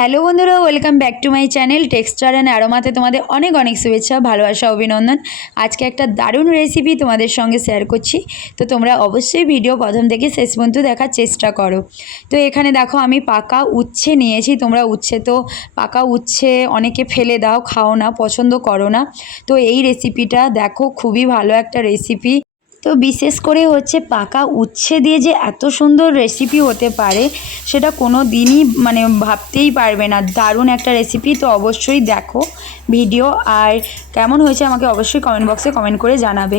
Hello বন্ধুরা, welcome back to my channel texture and অ্যারোমাতে। তোমাদের অনেক অনেক শুভেচ্ছা ভালোবাসা অভিনন্দন। আজকে একটা দারুণ রেসিপি তোমাদের সঙ্গে শেয়ার করছি। তো তোমরা অবশ্যই ভিডিও প্রথম থেকে শেষ পর্যন্ত দেখার চেষ্টা করো। তো এখানে দেখো, আমি পাকা উচ্ছে নিয়েছি। তোমরা উচ্ছে তো পাকা উচ্ছে অনেকে ফেলে দাও, খাও না, পছন্দ করো না। তো এই রেসিপিটা দেখো, খুবই ভালো একটা রেসিপি তো বিশেষ করে হচ্ছে পাকা উচ্ছে দিয়ে যে এত সুন্দর রেসিপি হতে পারে, সেটা কোনো দিনই মানে ভাবতেই পারবে না। দারুণ একটা রেসিপি তো অবশ্যই দেখো ভিডিও আর কেমন হয়েছে আমাকে অবশ্যই কমেন্ট বক্সে কমেন্ট করে জানাবে।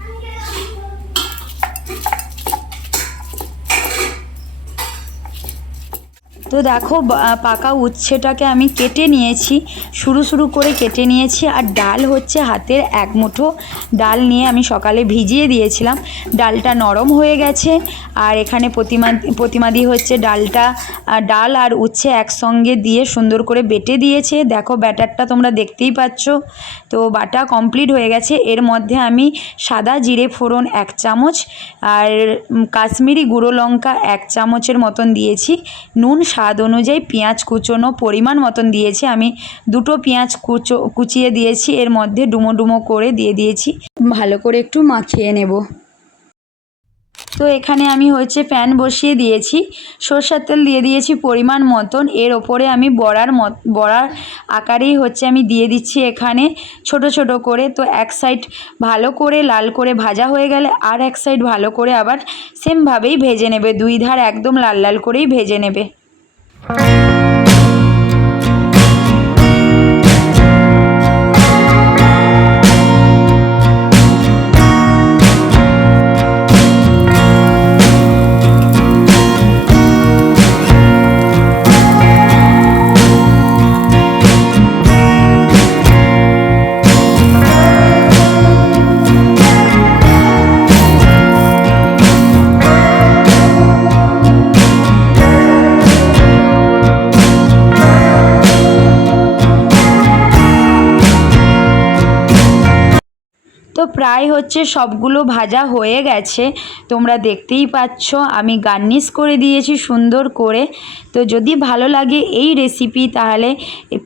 তো দেখো পাকা উচ্ছেটাকে আমি কেটে নিয়েছি। শুরু শুরু করে কেটে নিয়েছি। আর ডাল হচ্ছে হাতের এক মুঠো। ডাল নিয়ে আমি সকালে ভিজিয়ে দিয়েছিলাম। ডালটা নরম হয়ে গেছে। আর এখানে প্রতিমা প্রতিমাদি হচ্ছে ডালটা ডাল আর উচ্ছে একসঙ্গে দিয়ে সুন্দর করে বেটে দিয়েছে। দেখো, ব্যাটারটা তোমরা দেখতেই পাচ্ছ। তো বাটা কমপ্লিট হয়ে গেছে। এর মধ্যে আমি সাদা জিরে ফোড়ন এক চামচ আর কাশ্মীরি গুঁড়ো লঙ্কা এক চামচের মতন দিয়েছি। নুন স্বাদ অনুযায়ী পেঁয়াজ কুচোনো পরিমাণ মতন দিয়েছি। আমি দুটো পেঁয়াজ কুচো, কুচিয়ে দিয়েছি। এর মধ্যে ডুমো ডুমো করে দিয়ে দিয়েছি। ভালো করে একটু মাখিয়ে নেব। তো এখানে আমি হচ্ছে প্যান বসিয়ে দিয়েছি। সর্ষের তেল দিয়ে দিয়েছি পরিমাণ মতন। এর ওপরে আমি বড়ার মত, বড়ার আকারেই হচ্ছে আমি দিয়ে দিচ্ছি এখানে ছোট ছোট করে। তো এক সাইড ভালো করে লাল করে ভাজা হয়ে গেলে আর এক সাইড ভালো করে আবার সেমভাবেই ভেজে নেবে। দুই ধার একদম লাল লাল করেই ভেজে নেবে। Bye. তো প্রায় হচ্ছে সবগুলো ভাজা হয়ে গেছে। তোমরা দেখতেই পাচ্ছ, আমি গার্নিশ করে দিয়েছি সুন্দর করে। তো যদি ভালো লাগে এই রেসিপি তাহলে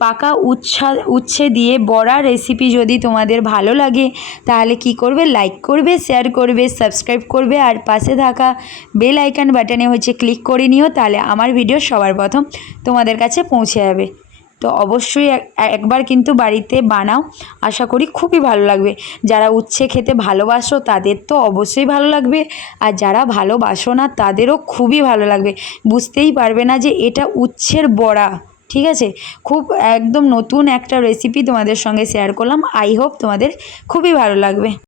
পাকা উচ্ছা, উচ্ছে দিয়ে বড়া রেসিপি যদি তোমাদের ভালো লাগে, তাহলে কি করবে? লাইক করবে শেয়ার করবে সাবস্ক্রাইব করবে, আর পাশে থাকা বেল আইকন বাটনে হচ্ছে ক্লিক করে নিও, তাহলে আমার ভিডিও সবার প্রথম তোমাদের কাছে পৌঁছে যাবে। তো অবশ্যই একবার কিন্তু বাড়িতে বানাও। আশা করি খুবই ভালো লাগবে। যারা উচ্ছে খেতে ভালোবাসো, তাদের তো অবশ্যই ভালো লাগবে। আর যারা ভালোবাসো না, তাদেরও খুবই ভালো লাগবে। বুঝতেই পারবে না যে এটা উচ্ছের বড়া, ঠিক আছে? খুব একদম নতুন একটা রেসিপি তোমাদের সঙ্গে শেয়ার করলাম। আই হোপ তোমাদের খুবই ভালো লাগবে।